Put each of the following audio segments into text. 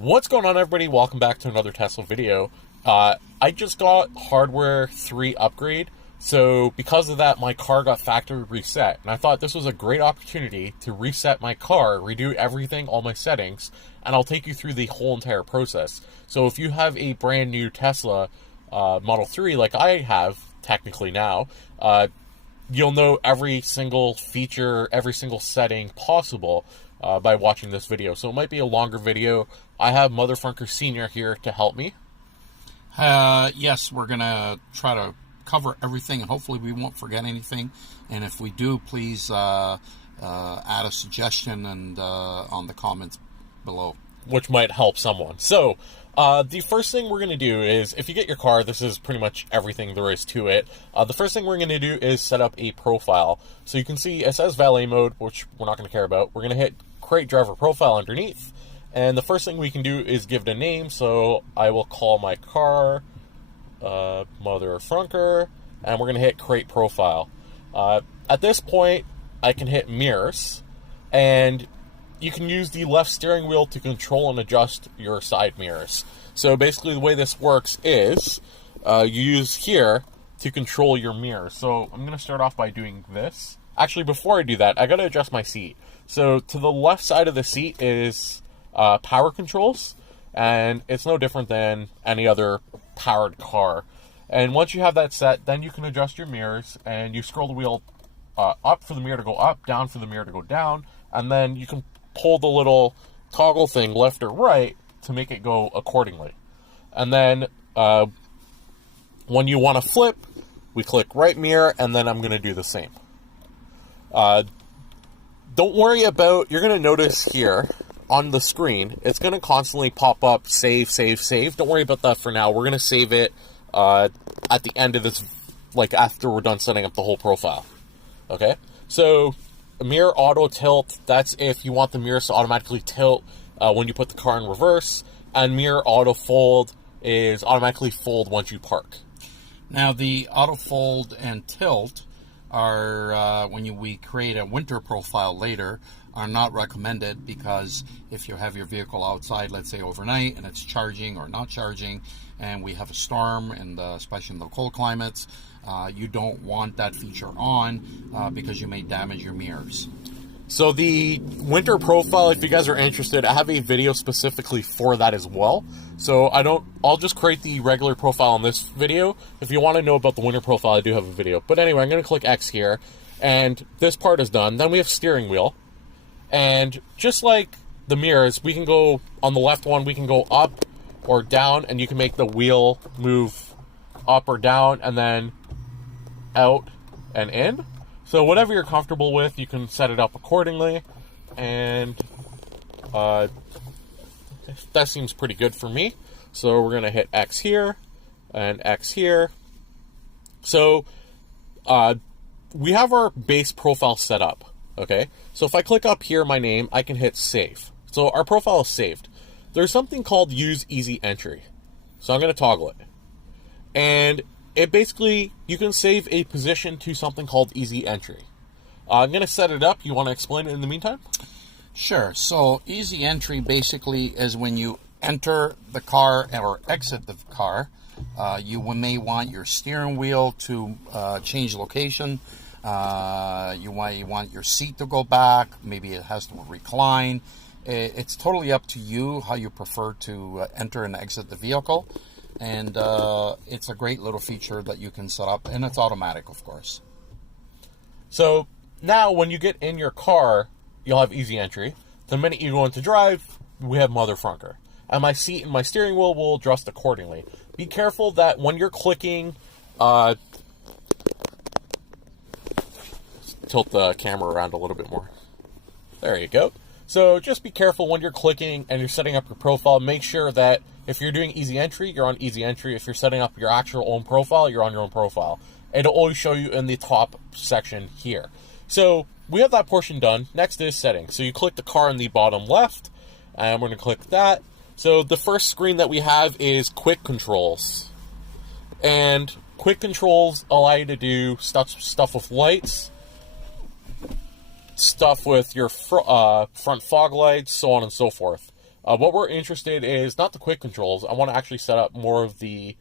What's going on, everybody? Welcome back to another Tesla video. I just got Hardware 3 upgrade, so because of that, my car got factory reset, and I thought this was a great opportunity to reset my car, redo everything, all my settings, and I'll take you through the whole entire process. So if you have a brand new Tesla Model 3, like I have technically now, you'll know every single feature, every single setting possible by watching this video. So it might be a longer video. I have Mother Frunker Senior here to help me. Yes, we're going to try to cover everything, and hopefully we won't forget anything. And if we do, please add a suggestion and on the comments below, which might help someone. So the first thing we're going to do is, if you get your car, this is pretty much everything there is to it. The first thing we're going to do is set up a profile. So you can see it says valet mode, which we're not going to care about. We're going to hit create driver profile underneath. And the first thing we can do is give it a name. So I will call my car Mother Frunker, and we're going to hit create profile. At this point, I can hit mirrors, and you can use the left steering wheel to control and adjust your side mirrors. So basically the way this works is you use here to control your mirrors. So I'm going to start off by doing this. Actually, before I do that, I got to adjust my seat. So to the left side of the seat is power controls, and it's no different than any other powered car. And once you have that set, then you can adjust your mirrors, and you scroll the wheel up for the mirror to go up, down for the mirror to go down, and then you can pull the little toggle thing left or right to make it go accordingly. And then when you want to flip, we click right mirror, and then I'm going to do the same. Don't worry about, you're going to notice here on the screen, it's going to constantly pop up save, save, save. Don't worry about that for now. We're going to save it at the end of this, like after we're done setting up the whole profile. Okay? So mirror auto tilt, that's if you want the mirrors to automatically tilt when you put the car in reverse. And mirror auto fold is automatically fold once you park. Now the auto fold and tilt are, when we create a winter profile later, are not recommended, because if you have your vehicle outside, let's say overnight, and it's charging or not charging, and we have a storm, and especially in the cold climates, you don't want that feature on because you may damage your mirrors. So the winter profile, if you guys are interested, I have a video specifically for that as well. So I'll just create the regular profile in this video. If you want to know about the winter profile, I do have a video. But anyway, I'm going to click X here, and this part is done. Then we have steering wheel. And just like the mirrors, we can go, on the left one, we can go up or down, and you can make the wheel move up or down, and then out and in. So whatever you're comfortable with, you can set it up accordingly, and that seems pretty good for me. So we're going to hit X here, and X here. So we have our base profile set up, okay? So if I click up here, my name, I can hit save. So our profile is saved. There's something called use easy entry. So I'm going to toggle it. And it basically, you can save a position to something called easy entry. I'm going to set it up. You want to explain it in the meantime? Sure. So easy entry basically is when you enter the car or exit the car, you may want your steering wheel to change location. You want your seat to go back. Maybe it has to recline. It's totally up to you how you prefer to enter and exit the vehicle. And it's a great little feature that you can set up, and it's automatic, of course. So now when you get in your car, you'll have easy entry. The minute you go into drive, we have Mother Frunker. And my seat and my steering wheel will adjust accordingly. Be careful that when you're clicking, tilt the camera around a little bit more. There you go. So just be careful when you're clicking and you're setting up your profile. Make sure that if you're doing easy entry, you're on easy entry. If you're setting up your actual own profile, you're on your own profile. It'll always show you in the top section here. So we have that portion done. Next is settings. So you click the car in the bottom left, and we're going to click that. So the first screen that we have is quick controls. And quick controls allow you to do stuff with lights, stuff with your front fog lights, so on and so forth. What we're interested in is not the quick controls. I want to actually set up more of the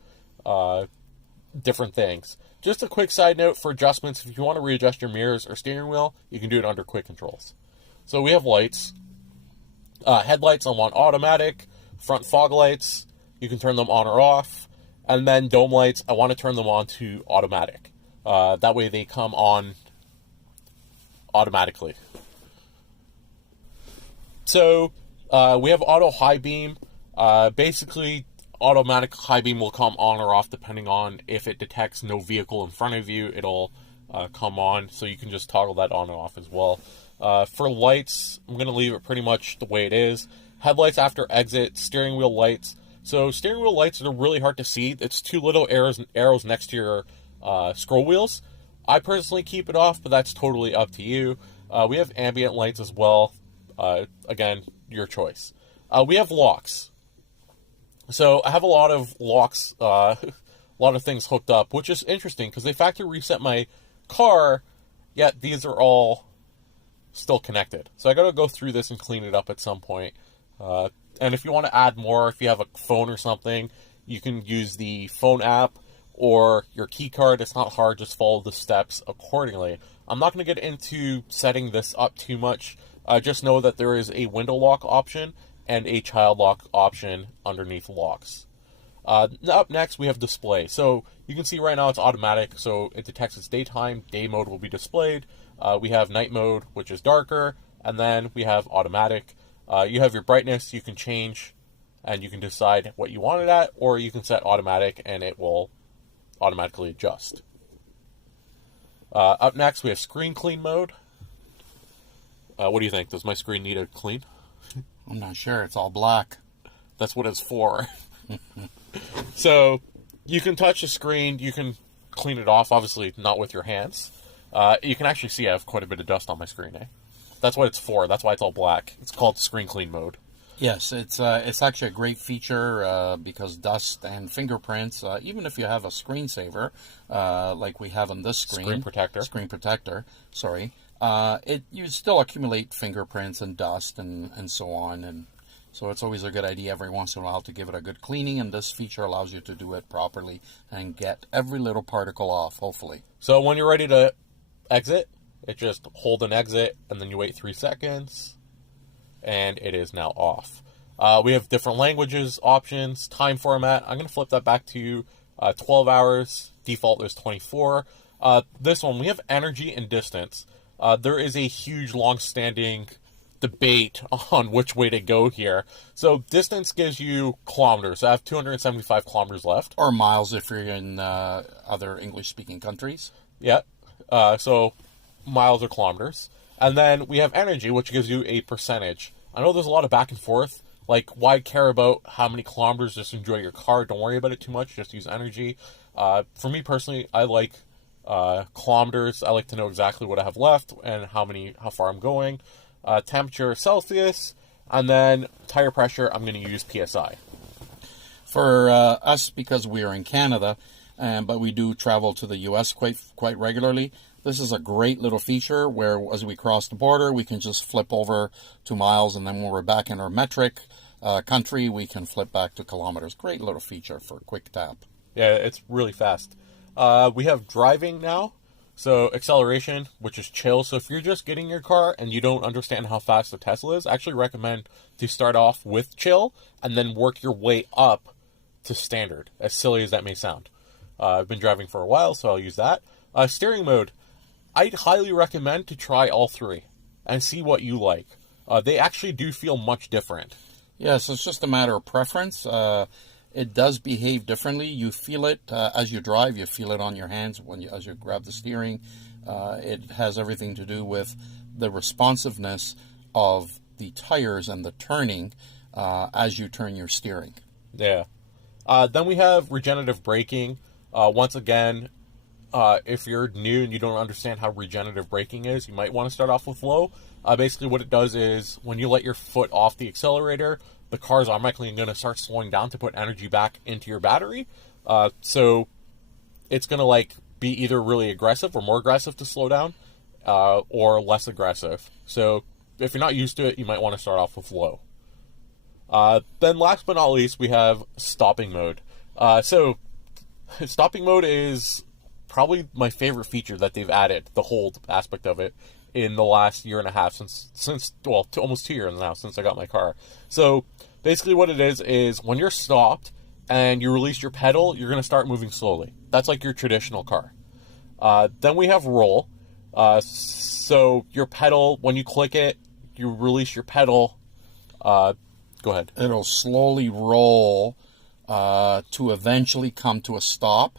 different things. Just a quick side note for adjustments, if you want to readjust your mirrors or steering wheel, you can do it under quick controls. So we have lights. Headlights I want automatic. Front fog lights, you can turn them on or off. And then dome lights, I want to turn them on to automatic. That way they come on automatically. So we have auto high beam. Basically, automatic high beam will come on or off depending on if it detects no vehicle in front of you. It'll come on, so you can just toggle that on and off as well. For lights, I'm going to leave it pretty much the way it is. Headlights after exit, steering wheel lights. So steering wheel lights are really hard to see. It's two little arrows next to your scroll wheels. I personally keep it off, but that's totally up to you. We have ambient lights as well. Again, your choice. We have locks. So I have a lot of locks, a lot of things hooked up, which is interesting because they factory reset my car, yet these are all still connected. So I got to go through this and clean it up at some point. And if you want to add more, if you have a phone or something, you can use the phone app or your key card. It's not hard, just follow the steps accordingly. I'm not going to get into setting this up too much. Just know that there is a window lock option and a child lock option underneath locks. Up next, we have display. So you can see right now it's automatic, so it detects it's daytime. Day mode will be displayed. We have night mode, which is darker, and then we have automatic. You have your brightness, you can change, and you can decide what you want it at, or you can set automatic, and it will automatically adjust. Up next, we have screen clean mode. What do you think? Does my screen need a clean? I'm not sure. It's all black. That's what it's for. So you can touch the screen, you can clean it off, obviously not with your hands. You can actually see I have quite a bit of dust on my screen, eh? That's what it's for. That's why it's all black. It's called screen clean mode. Yes, it's actually a great feature because dust and fingerprints, even if you have a screensaver, like we have on this screen. Screen protector, sorry. You still accumulate fingerprints and dust and so on. And so it's always a good idea every once in a while to give it a good cleaning. And this feature allows you to do it properly and get every little particle off, hopefully. So when you're ready to exit, it just hold an exit and then you wait 3 seconds. And it is now off. We have different languages, options, time format. I'm going to flip that back to 12 hours. Default is 24. This one, we have energy and distance. There is a huge, long-standing debate on which way to go here. So distance gives you kilometers. I have 275 kilometers left. Or miles if you're in other English-speaking countries. Yeah. So miles or kilometers. And then we have energy, which gives you a percentage. I know there's a lot of back and forth. Like, why care about how many kilometers? Just enjoy your car. Don't worry about it too much. Just use energy. For me personally, I like kilometers. I like to know exactly what I have left and how far I'm going. Temperature, Celsius. And then tire pressure, I'm going to use PSI. For us, because we are in Canada, but we do travel to the U.S. quite regularly, this is a great little feature where as we cross the border, we can just flip over to miles, and then when we're back in our metric country, we can flip back to kilometers. Great little feature for a quick tap. Yeah, it's really fast. We have driving now. So acceleration, which is chill. So if you're just getting your car and you don't understand how fast the Tesla is, I actually recommend to start off with chill and then work your way up to standard, as silly as that may sound. I've been driving for a while, so I'll use that. Steering mode. I'd highly recommend to try all three and see what you like. They actually do feel much different. Yes, it's just a matter of preference. It does behave differently. You feel it as you drive. You feel it on your hands as you grab the steering. It has everything to do with the responsiveness of the tires and the turning as you turn your steering. Yeah. Then we have regenerative braking. Once again, if you're new and you don't understand how regenerative braking is, you might want to start off with low. Basically what it does is when you let your foot off the accelerator, the car is automatically going to start slowing down to put energy back into your battery. So it's going to be either really aggressive or more aggressive to slow down, or less aggressive. So if you're not used to it, you might want to start off with low. Then last but not least, we have stopping mode. So stopping mode is probably my favorite feature that they've added, the hold aspect of it, in the last year and a half, since almost 2 years now since I got my car. So basically what it is when you're stopped and you release your pedal, you're going to start moving slowly. That's like your traditional car. Then we have roll. So your pedal, when you click it, you release your pedal. Go ahead. It'll slowly roll to eventually come to a stop,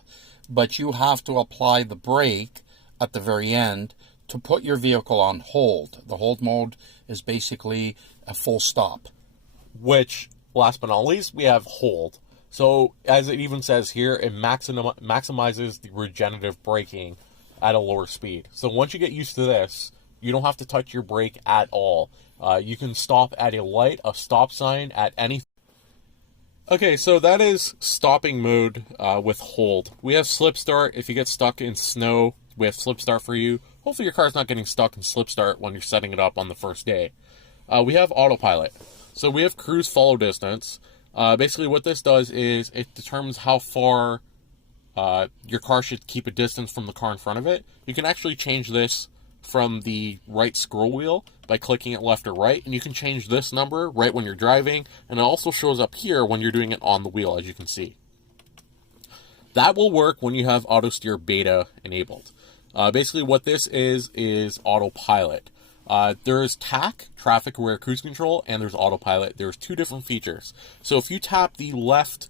but you have to apply the brake at the very end to put your vehicle on hold. The hold mode is basically a full stop. Which, last but not least, we have hold. So, as it even says here, it maximizes the regenerative braking at a lower speed. So once you get used to this, you don't have to touch your brake at all. You can stop at a light, a stop sign, at any... Okay, so that is stopping mode with hold. We have slip start. If you get stuck in snow, we have slip start for you. Hopefully your car's not getting stuck in slip start when you're setting it up on the first day. We have autopilot. So we have cruise follow distance. Basically what this does is it determines how far your car should keep a distance from the car in front of it. You can actually change this from the right scroll wheel by clicking it left or right, and you can change this number right when you're driving, and it also shows up here when you're doing it on the wheel, as you can see. That will work when you have auto steer beta enabled. Basically what this is autopilot. There's TAAC, traffic aware cruise control, and there's autopilot. There's two different features. So if you tap the right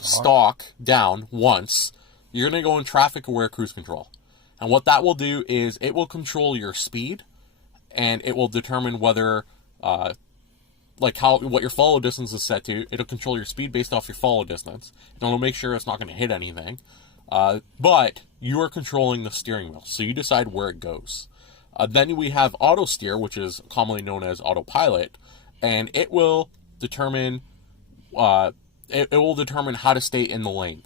stalk down once, you're going to go in traffic aware cruise control. And what that will do is it will control your speed, and it will determine whether, what your follow distance is set to. It'll control your speed based off your follow distance. And it'll make sure it's not going to hit anything. But you are controlling the steering wheel, so you decide where it goes. Then we have auto steer, which is commonly known as autopilot, and it will determine it will determine how to stay in the lane.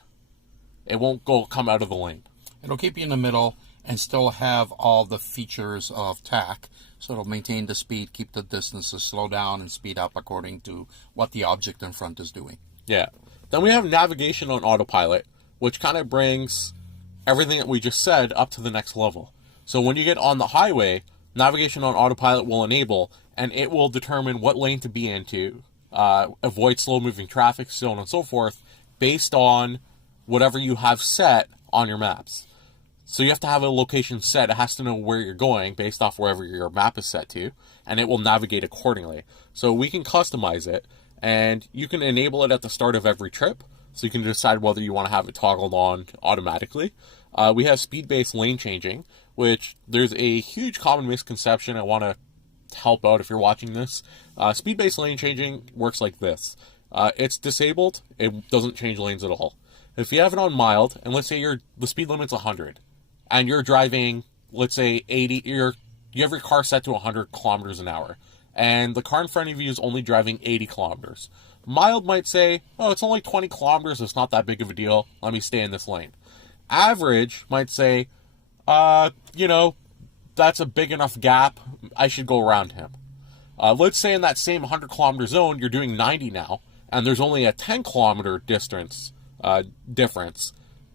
It won't come out of the lane. It'll keep you in the middle and still have all the features of TAAC. So it'll maintain the speed, keep the distances, slow down and speed up according to what the object in front is doing. Yeah. Then we have navigation on autopilot, which kind of brings everything that we just said up to the next level. So when you get on the highway, navigation on autopilot will enable, and it will determine what lane to be into, avoid slow-moving traffic, so on and so forth, based on whatever you have set on your maps. So you have to have a location set. It has to know where you're going based off wherever your map is set to, and it will navigate accordingly. So we can customize it, and you can enable it at the start of every trip, so you can decide whether you want to have it toggled on automatically. We have speed-based lane changing, which there's a huge common misconception I want to help out if you're watching this. Speed-based lane changing works like this. It's disabled. It doesn't change lanes at all. If you have it on mild, and let's say the speed limit's 100, and you're driving, let's say 80, you have your car set to 100 kilometers an hour, and the car in front of you is only driving 80 kilometers. Mild might say, oh, it's only 20 kilometers, it's not that big of a deal, let me stay in this lane. Average might say, that's a big enough gap, I should go around him. Let's say in that same 100 kilometer zone, you're doing 90 now, and there's only a 10 kilometer difference.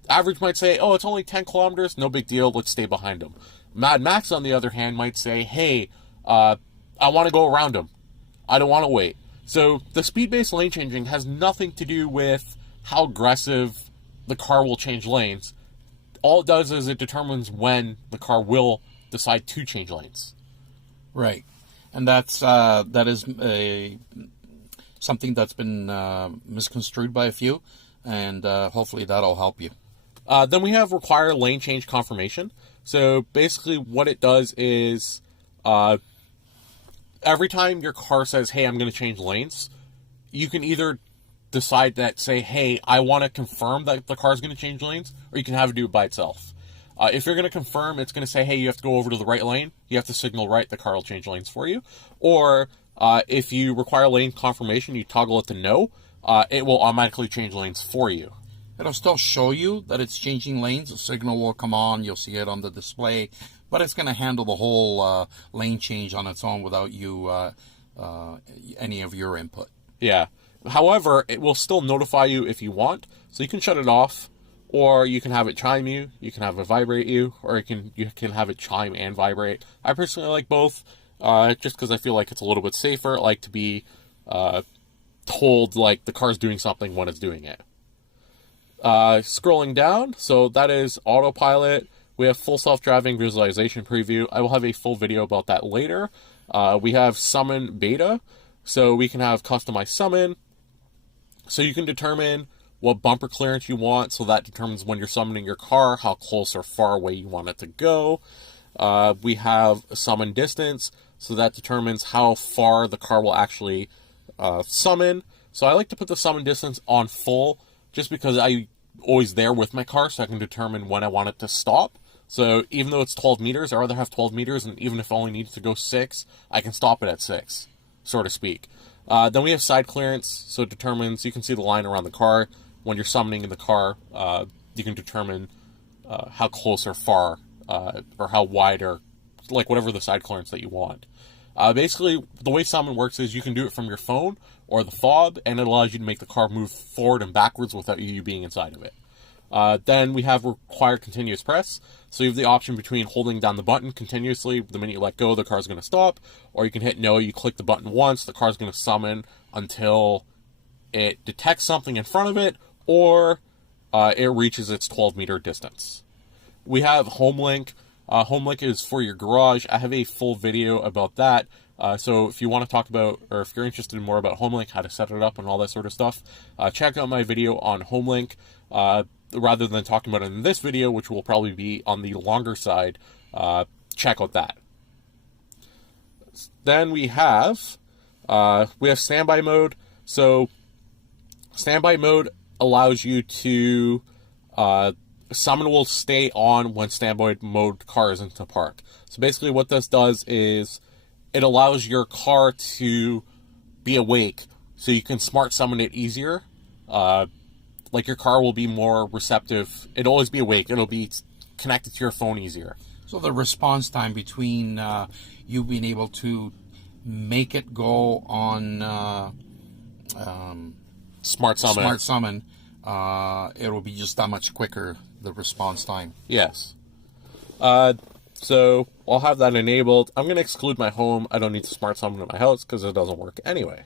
Average might say, oh, it's only 10 kilometers, no big deal, let's stay behind him. Mad Max, on the other hand, might say, hey, I want to go around him. I don't want to wait. So the speed-based lane changing has nothing to do with how aggressive the car will change lanes. All it does is it determines when the car will decide to change lanes. Right. And that is something that's been misconstrued by a few, and hopefully that'll help you. Then we have require lane change confirmation. So basically what it does is every time your car says, hey, I'm going to change lanes, you can either decide that, say, hey, I want to confirm that the car is going to change lanes, or you can have it do it by itself. If you're going to confirm, it's going to say, hey, you have to go over to the right lane. You have to signal right, the car will change lanes for you. Or if you require lane confirmation, you toggle it to no, it will automatically change lanes for you. It'll still show you that it's changing lanes. The signal will come on. You'll see it on the display. But it's going to handle the whole lane change on its own without you any of your input. Yeah. However, it will still notify you if you want, so you can shut it off, or you can have it chime you, you can have it vibrate you, or you can have it chime and vibrate. I personally like both, just because I feel like it's a little bit safer. I like to be told like the car's doing something when it's doing it. Scrolling down, so that is Autopilot. We have full self-driving visualization preview. I will have a full video about that later. We have summon beta, so we can have customized summon. So you can determine what bumper clearance you want, so that determines when you're summoning your car, how close or far away you want it to go. We have summon distance, so that determines how far the car will actually summon. So I like to put the summon distance on full, just because I'm always there with my car, so I can determine when I want it to stop. So even though it's 12 meters, I'd rather have 12 meters, and even if I only need to go 6, I can stop it at 6, so to speak. Then we have side clearance, so it determines, you can see the line around the car. When you're summoning in the car, you can determine how close or far, or how wide, or like whatever the side clearance that you want. Basically, the way summon works is you can do it from your phone or the fob, and it allows you to make the car move forward and backwards without you being inside of it. Then we have required continuous press. So you have the option between holding down the button continuously. The minute you let go, the car's going to stop. Or you can hit no, you click the button once, the car's going to summon until it detects something in front of it, or it reaches its 12-meter distance. We have Home Link. Home Link is for your garage. I have a full video about that. So if you want to talk about, or if you're interested in more about Home Link, how to set it up and all that sort of stuff, check out my video on Home Link. Rather than talking about it in this video, which will probably be on the longer side, check out that. Then we have standby mode. So standby mode allows you to summon will stay on when standby mode car is into park. So basically what this does is it allows your car to be awake, so you can smart summon it easier. Like your car will be more receptive. It'll always be awake. It'll be connected to your phone easier. So the response time between you being able to make it go on Smart summon. It'll be just that much quicker, the response time. Yes. So I'll have that enabled. I'm going to exclude my home. I don't need to smart summon in my house because it doesn't work anyway.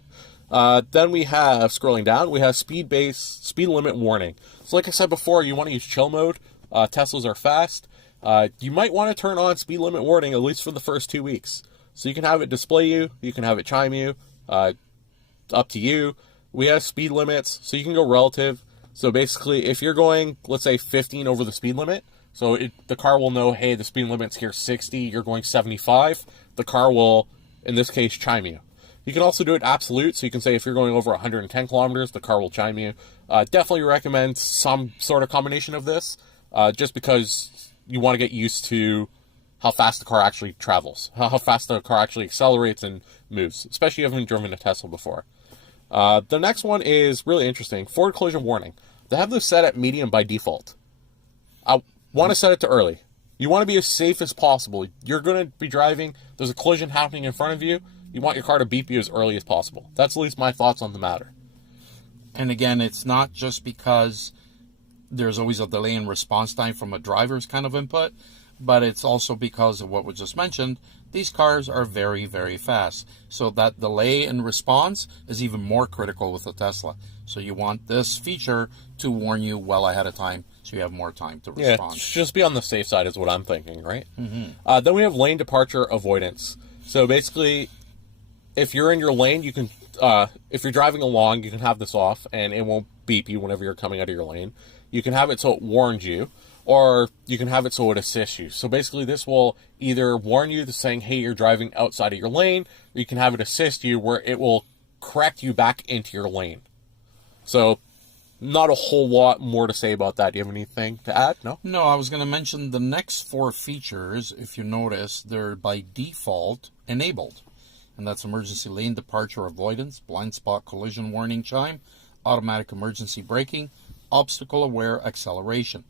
Then we have, scrolling down, we have speed limit warning. So like I said before, you want to use chill mode. Teslas are fast. You might want to turn on speed limit warning, at least for the first 2 weeks. So you can have it display you can have it chime you, up to you. We have speed limits, so you can go relative. So basically, if you're going, let's say 15 over the speed limit, so the car will know, hey, the speed limit's here 60, you're going 75, the car will, in this case, chime you. You can also do it absolute, so you can say if you're going over 110 kilometers, the car will chime you. Definitely recommend some sort of combination of this, just because you want to get used to how fast the car actually travels, how fast the car actually accelerates and moves, especially if you haven't driven a Tesla before. The next one is really interesting, forward collision warning. They have this set at medium by default. I want to set it to early. You want to be as safe as possible. You're going to be driving, there's a collision happening in front of you, you want your car to beep you as early as possible. That's at least my thoughts on the matter. And again, it's not just because there's always a delay in response time from a driver's kind of input, but it's also because of what we just mentioned. These cars are very, very fast. So that delay in response is even more critical with a Tesla. So you want this feature to warn you well ahead of time, so you have more time to respond. Yeah, just be on the safe side is what I'm thinking, right? Mm-hmm. Then we have lane departure avoidance. So basically, if you're in your lane, you can, if you're driving along, you can have this off, and it won't beep you whenever you're coming out of your lane. You can have it so it warns you, or you can have it so it assists you. So basically, this will either warn you, saying, hey, you're driving outside of your lane, or you can have it assist you, where it will correct you back into your lane. So, not a whole lot more to say about that. Do you have anything to add? No? No, I was going to mention the next 4 features. If you notice, they're by default enabled. And that's emergency lane departure avoidance, blind spot collision warning chime, automatic emergency braking, obstacle aware acceleration.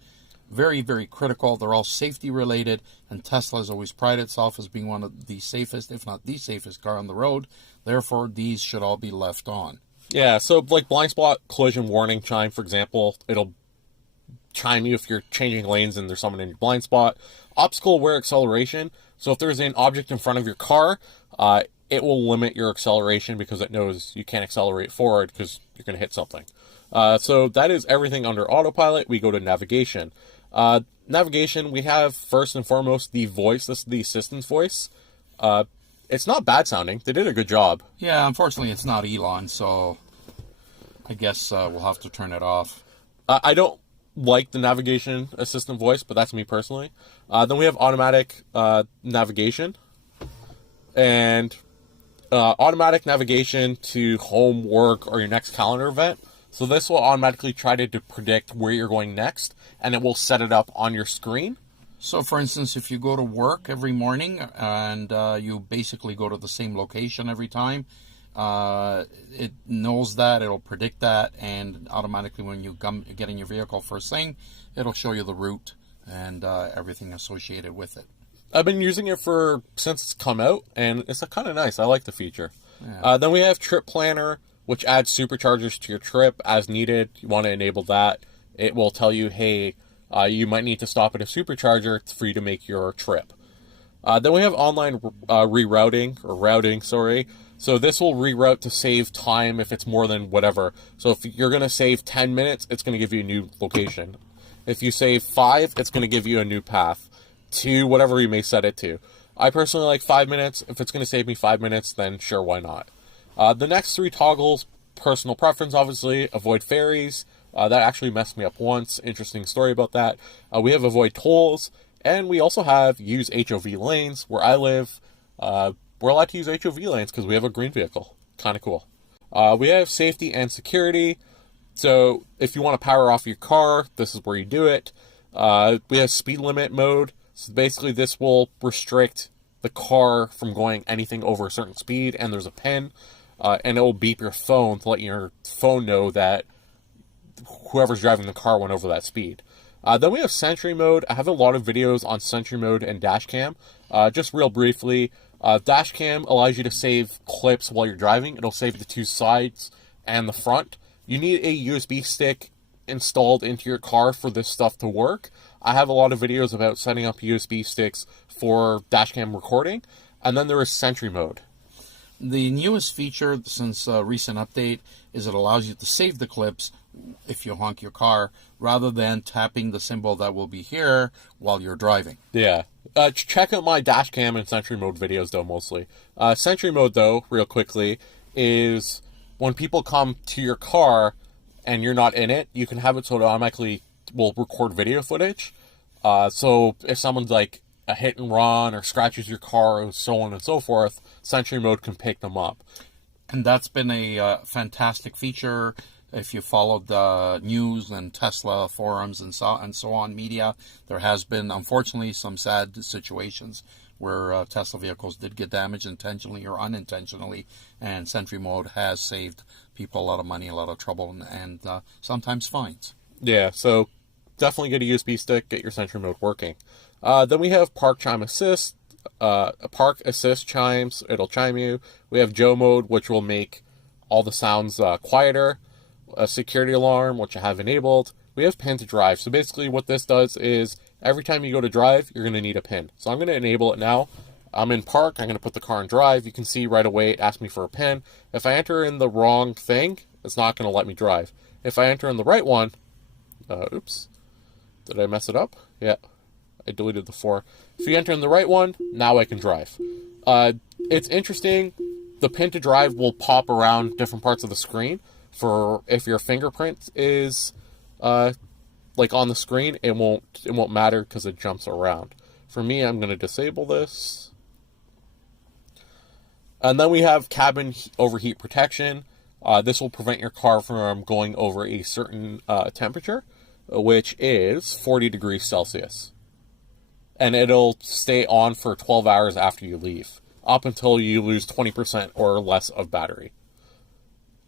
Very, very critical. They're all safety related, and Tesla has always prided itself as being one of the safest, if not the safest car on the road. Therefore, these should all be left on. Yeah, so like blind spot collision warning chime, for example, it'll chime you if you're changing lanes and there's someone in your blind spot. Obstacle aware acceleration. So if there's an object in front of your car, it will limit your acceleration because it knows you can't accelerate forward because you're going to hit something. So that is everything under autopilot. We go to navigation. Navigation, we have first and foremost the voice. This is the assistant's voice. It's not bad sounding. They did a good job. Yeah, unfortunately it's not Elon, so I guess we'll have to turn it off. I don't like the navigation assistant voice, but that's me personally. Then we have automatic navigation. And automatic navigation to home, work, or your next calendar event. So this will automatically try to predict where you're going next, and it will set it up on your screen. So, for instance, if you go to work every morning and you basically go to the same location every time, it knows that, it'll predict that, and automatically when you get in your vehicle first thing, it'll show you the route and everything associated with it. I've been using it since it's come out, and it's kind of nice. I like the feature. Yeah. Then we have Trip Planner, which adds superchargers to your trip as needed. You want to enable that. It will tell you, hey, you might need to stop at a supercharger for you to make your trip. Then we have online routing. So this will reroute to save time if it's more than whatever. So if you're going to save 10 minutes, it's going to give you a new location. If you save 5, it's going to give you a new path to whatever you may set it to. I personally like 5 minutes. If it's going to save me 5 minutes, then sure, why not? The next 3 toggles, personal preference, obviously, avoid ferries. That actually messed me up once. Interesting story about that. We have avoid tolls, and we also have use HOV lanes. Where I live, we're allowed to use HOV lanes because we have a green vehicle. Kind of cool. We have safety and security. So if you want to power off your car, this is where you do it. We have speed limit mode. So basically this will restrict the car from going anything over a certain speed, and there's a pin, and it will beep your phone to let your phone know that whoever's driving the car went over that speed. Then we have Sentry Mode. I have a lot of videos on Sentry Mode and Dashcam. Just real briefly, Dashcam allows you to save clips while you're driving. It'll save the 2 sides and the front. You need a USB stick installed into your car for this stuff to work. I have a lot of videos about setting up USB sticks for dashcam recording. And then there is Sentry Mode. The newest feature since a recent update is it allows you to save the clips if you honk your car rather than tapping the symbol that will be here while you're driving. Yeah. Check out my dashcam and Sentry Mode videos though, mostly. Sentry Mode though, real quickly, is when people come to your car and you're not in it, you can have it so it automatically will record video footage. So if someone's like a hit and run or scratches your car and so on and so forth, Sentry Mode can pick them up. And that's been a fantastic feature. If you followed the news and Tesla forums and so on media, there has been, unfortunately, some sad situations where Tesla vehicles did get damaged intentionally or unintentionally, and Sentry Mode has saved people a lot of money, a lot of trouble, and sometimes fines. Yeah, so definitely get a USB stick, get your Sentry Mode working. Then we have Park Chime Assist, Park Assist chimes, it'll chime you. We have Joe Mode, which will make all the sounds quieter. A security alarm, which I have enabled. We have pin to drive. So basically what this does is every time you go to drive, you're going to need a pin. So I'm going to enable it now. I'm in park. I'm going to put the car in drive. You can see right away it asks me for a pin. If I enter in the wrong thing, it's not going to let me drive. If I enter in the right one, oops, did I mess it up? Yeah, I deleted the 4. If you enter in the right one, now I can drive. It's interesting. The pin to drive will pop around different parts of the screen. For if your fingerprint is like on the screen, it won't matter because it jumps around. For me, I'm going to disable this. And then we have cabin overheat protection. This will prevent your car from going over a certain temperature, which is 40 degrees Celsius. And it'll stay on for 12 hours after you leave, up until you lose 20% or less of battery.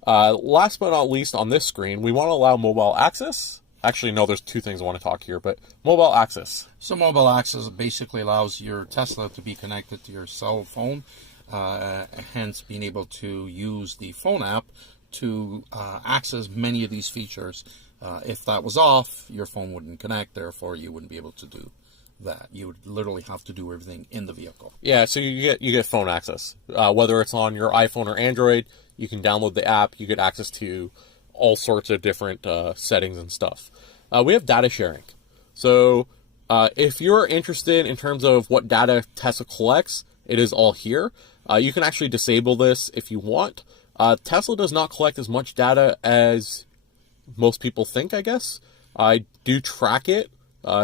Last but not least on this screen, we want to allow mobile access. Actually, no, there's 2 things I want to talk here, but mobile access. So mobile access basically allows your Tesla to be connected to your cell phone hence being able to use the phone app to access many of these features. If that was off, your phone wouldn't connect, therefore you wouldn't be able to do that. You would literally have to do everything in the vehicle. Yeah, so you get phone access. Whether it's on your iPhone or Android, you can download the app. You get access to all sorts of different settings and stuff. We have data sharing. So if you're interested in terms of what data Tesla collects, it is all here. You can actually disable this if you want. Tesla does not collect as much data as most people think, I guess. I do track it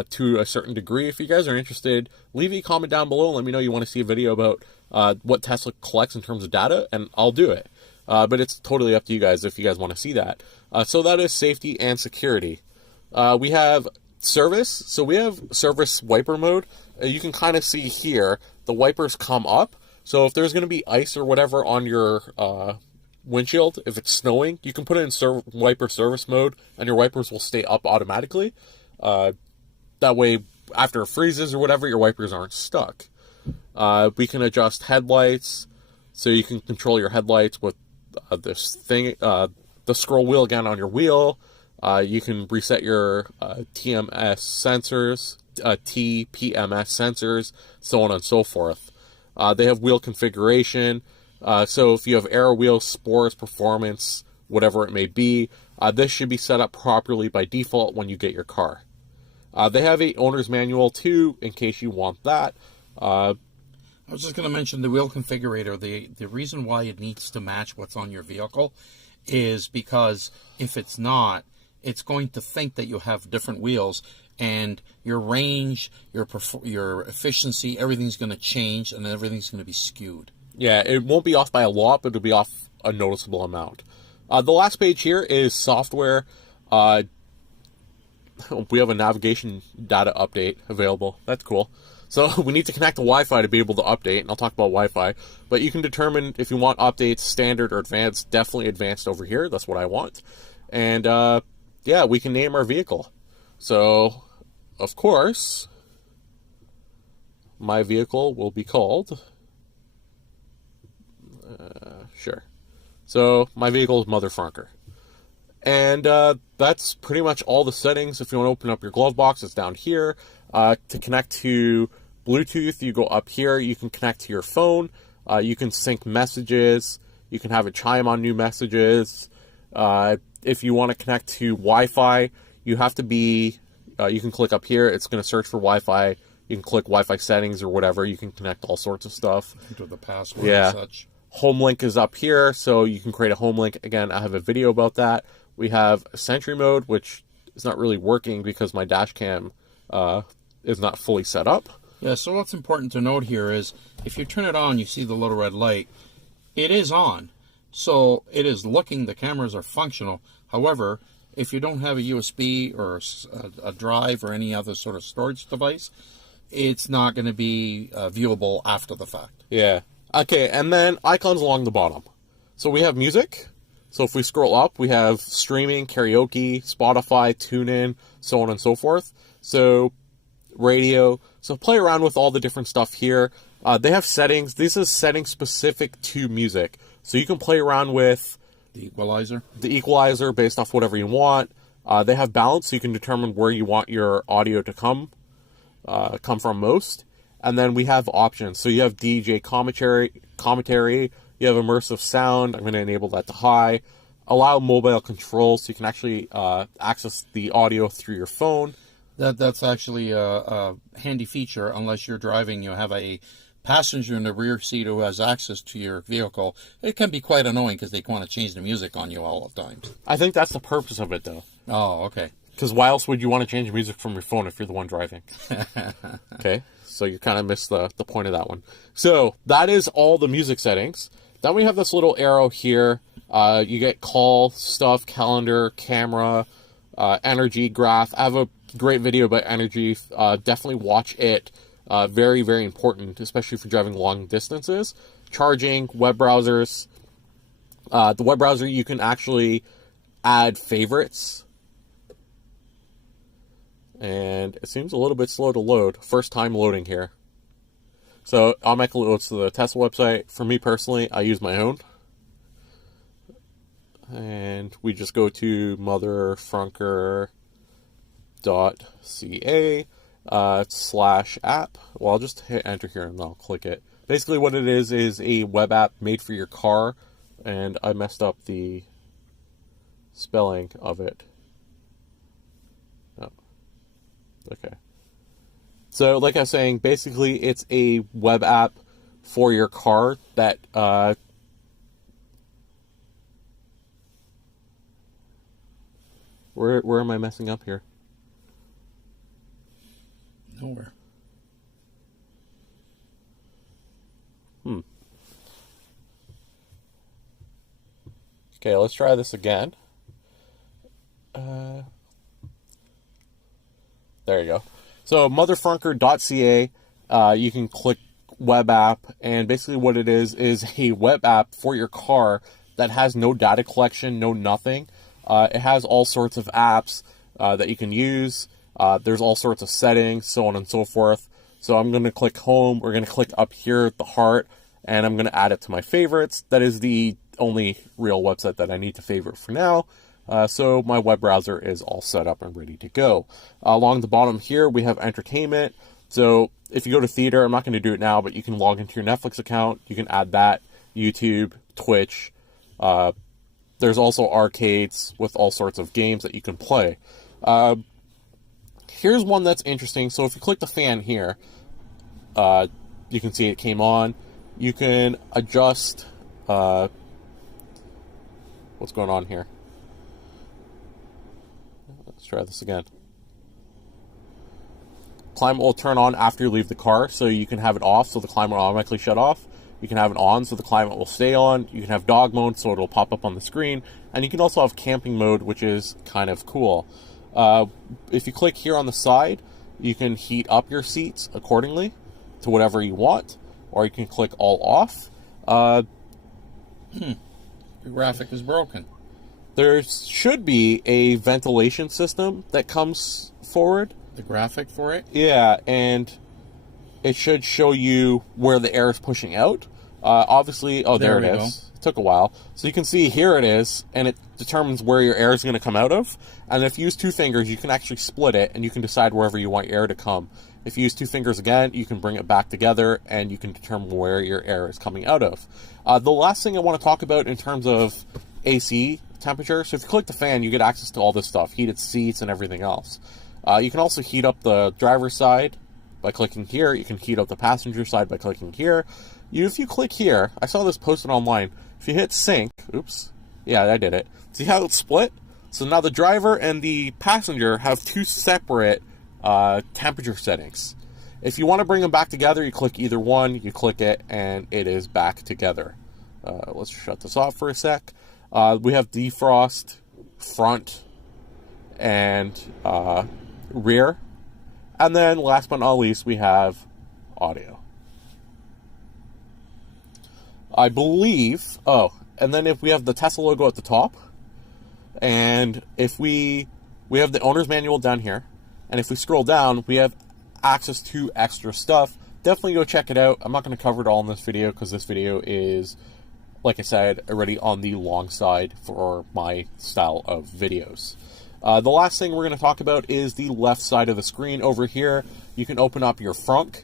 to a certain degree. If you guys are interested, leave a comment down below and let me know you want to see a video about what Tesla collects in terms of data, and I'll do it. But it's totally up to you guys if you guys want to see that. So that is safety and security. We have service. So we have service wiper mode. You can kind of see here, the wipers come up. So if there's going to be ice or whatever on your windshield, if it's snowing, you can put it in wiper service mode and your wipers will stay up automatically. That way, after it freezes or whatever, your wipers aren't stuck. We can adjust headlights, so you can control your headlights with this thing, the scroll wheel again on your wheel. You can reset your TMS sensors, TPMS sensors, so on and so forth. They have wheel configuration. So if you have aero wheels, sports, performance, whatever it may be, this should be set up properly by default when you get your car. They have a owner's manual too, in case you want that. I was just going to mention the wheel configurator. The reason why it needs to match what's on your vehicle is because if it's not, it's going to think that you have different wheels, and your range, your efficiency, everything's going to change, and everything's going to be skewed. Yeah, it won't be off by a lot, but it'll be off a noticeable amount. The last page here is software. We have a navigation data update available. That's cool. So we need to connect to Wi-Fi to be able to update, and I'll talk about Wi-Fi. But you can determine if you want updates, standard or advanced. Definitely advanced over here. That's what I want. And yeah, we can name our vehicle. So, of course, my vehicle will be called... sure. So my vehicle is Mother Frunker. And that's pretty much all the settings. If you want to open up your glove box, it's down here. To connect to Bluetooth, you go up here. You can connect to your phone. You can sync messages. You can have it chime on new messages. If you want to connect to Wi-Fi, you have to be... you can click up here. It's going to search for Wi-Fi. You can click Wi-Fi settings or whatever. You can connect all sorts of stuff. Enter the password and such. Home link is up here, so you can create a home link. Again, I have a video about that. We have Sentry Mode, which is not really working because my dash cam is not fully set up. Yeah, so what's important to note here is if you turn it on, you see the little red light. It is on, so it is looking, the cameras are functional. However, if you don't have a USB or a drive or any other sort of storage device, it's not going to be viewable after the fact. Yeah. Okay, and then icons along the bottom. So we have music. So if we scroll up, we have streaming, karaoke, Spotify, TuneIn, so on and so forth. So radio. So play around with all the different stuff here. They have settings. This is settings specific to music. So you can play around with the equalizer. The equalizer based off whatever you want. They have balance, so you can determine where you want your audio to come from most. And then we have options. So you have DJ commentary. You have immersive sound. I'm going to enable that to high. Allow mobile controls, so you can actually access the audio through your phone. That's actually a handy feature. Unless you're driving, you have a passenger in the rear seat who has access to your vehicle. It can be quite annoying because they want to change the music on you all the time. I think that's the purpose of it, though. Oh, okay. Because why else would you want to change music from your phone if you're the one driving? Okay, so you kind of missed the point of that one. So that is all the music settings. Then we have this little arrow here. You get call stuff, calendar, camera, energy graph. I have a great video about energy. Definitely watch it. Very, very important, especially if you're driving long distances. Charging, web browsers. The web browser, you can actually add favorites. And it seems a little bit slow to load. First time loading here. So automatically loads to the Tesla website. For me personally, I use my own. And we just go to motherfrunker.ca /app. Well, I'll just hit enter here and I'll click it. Basically what it is a web app made for your car, and I messed up the spelling of it. Oh. Okay. So like I was saying, basically it's a web app for your car that where am I messing up here? Nowhere. Okay, let's try this again. There you go. So motherfrunker.ca, you can click web app, and basically what it is a web app for your car that has no data collection, no nothing. It has all sorts of apps that you can use. There's all sorts of settings, so on and so forth. So I'm going to click home. We're going to click up here at the heart, and I'm going to add it to my favorites. That is the only real website that I need to favorite for now. So my web browser is all set up and ready to go. Along the bottom here, we have entertainment. So if you go to theater, I'm not going to do it now, but you can log into your Netflix account. You can add that, YouTube, Twitch. There's also arcades with all sorts of games that you can play. Here's one that's interesting. So if you click the fan here, you can see it came on. You can adjust... what's going on here? Let's try this again. Climate will turn on after you leave the car, so you can have it off so the climate will automatically shut off. You can have it on so the climate will stay on. You can have dog mode so it'll pop up on the screen. And you can also have camping mode, which is kind of cool. If you click here on the side, you can heat up your seats accordingly to whatever you want. Or you can click all off. The graphic is broken. There should be a ventilation system that comes forward. The graphic for it? Yeah, and it should show you where the air is pushing out. Obviously, there it is. It took a while. So you can see here it is, and it determines where your air is going to come out of. And if you use two fingers, you can actually split it, and you can decide wherever you want your air to come. If you use two fingers again, you can bring it back together, and you can determine where your air is coming out of. The last thing I want to talk about in terms of AC temperature, so if you click the fan, you get access to all this stuff, heated seats and everything else. You can also heat up the driver's side by clicking here. You can heat up the passenger side by clicking here. If you click here, I saw this posted online. If you hit sync, oops, yeah, I did it. See how it's split? So now the driver and the passenger have two separate temperature settings. If you want to bring them back together, you click either one, you click it, and it is back together. Let's shut this off for a sec. We have defrost, front, and rear. And then last but not least, we have audio. I believe, and then if we have the Tesla logo at the top, and if we have the owner's manual down here, and if we scroll down, we have access to extra stuff. Definitely go check it out. I'm not going to cover it all in this video because this video is, like I said, already on the long side for my style of videos. The last thing we're going to talk about is the left side of the screen. Over here, you can open up your front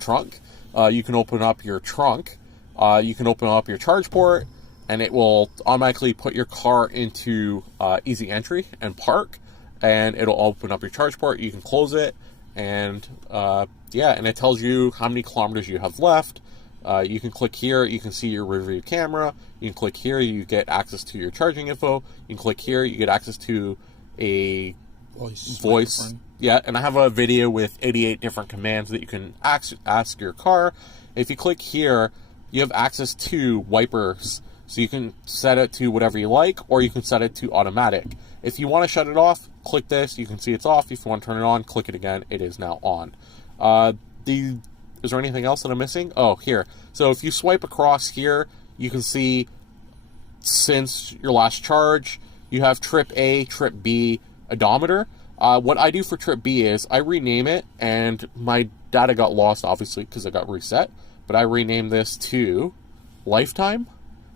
trunk. You can open up your trunk. You can open up your charge port, and it will automatically put your car into easy entry and park, and it'll open up your charge port. You can close it, and and it tells you how many kilometers you have left. You can click here, you can see your rear view camera. You can click here, you get access to your charging info. You can click here, you get access to a voice. Yeah, and I have a video with 88 different commands that you can ask your car. If you click here, you have access to wipers. So you can set it to whatever you like, or you can set it to automatic. If you want to shut it off, click this. You can see it's off. If you want to turn it on, click it again. It is now on. Is there anything else that I'm missing? Oh, here. So if you swipe across here, you can see since your last charge, you have trip A, trip B, odometer. What I do for trip B is I rename it, and my data got lost, obviously, because it got reset. But I renamed this to Lifetime,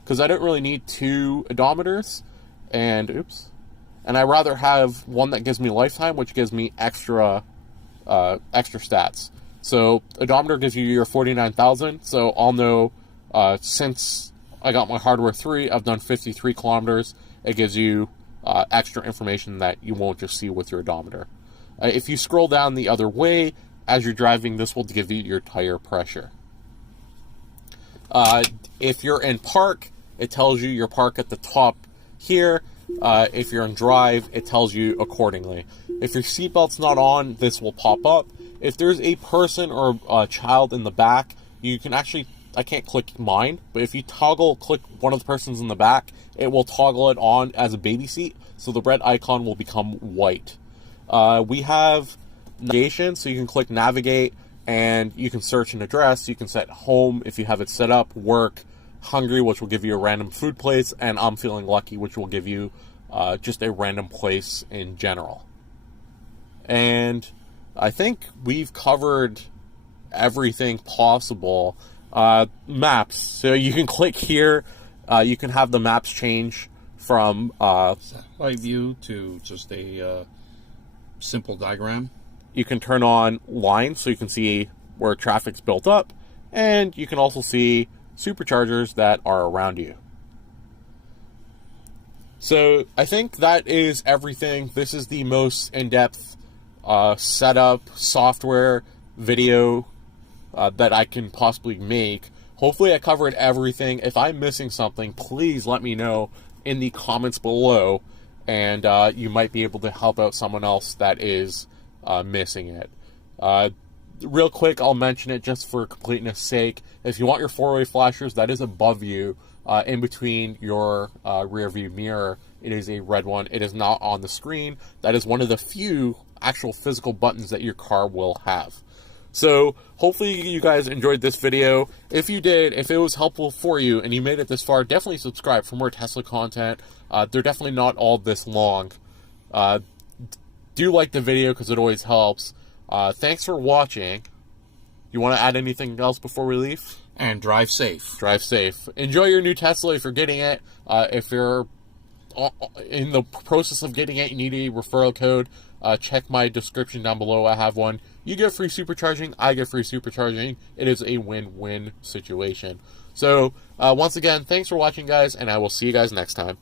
because I don't really need 2 odometers. And, and I rather have one that gives me Lifetime, which gives me extra stats. So, odometer gives you your 49,000, so I'll know, since I got my hardware 3, I've done 53 kilometers. It gives you extra information that you won't just see with your odometer. If you scroll down the other way, as you're driving, this will give you your tire pressure. If you're in park, it tells you your park at the top here. If you're in drive, it tells you accordingly. If your seatbelt's not on, this will pop up. If there's a person or a child in the back, you can actually, I can't click mine, but if you click one of the persons in the back, it will toggle it on as a baby seat, so the red icon will become white. We have navigation, so you can click navigate, and you can search an address. You can set home if you have it set up, work, hungry, which will give you a random food place, and I'm feeling lucky, which will give you just a random place in general. And I think we've covered everything possible. Maps. So you can click here. You can have the maps change from satellite view to just a simple diagram. You can turn on lines so you can see where traffic's built up, and you can also see superchargers that are around you. So I think that is everything. This is the most in-depth setup, software, video that I can possibly make. Hopefully I covered everything. If I'm missing something, please let me know in the comments below, and you might be able to help out someone else that is missing it. Real quick, I'll mention it just for completeness sake. If you want your 4-way flashers, that is above you, in between your rear view mirror. It is a red one. It is not on the screen. That is one of the few actual physical buttons that your car will have. So hopefully you guys enjoyed this video. If you did, if it was helpful for you and you made it this far, definitely subscribe for more Tesla content. They're definitely not all this long. Do like the video because it always helps. Thanks for watching. You want to add anything else before we leave? And drive safe. Drive safe. Enjoy your new Tesla if you're getting it. If you're in the process of getting it, you need a referral code. Check my description down below. I have one. You get free supercharging. I get free supercharging. It is a win-win situation. So, once again, thanks for watching, guys, and I will see you guys next time.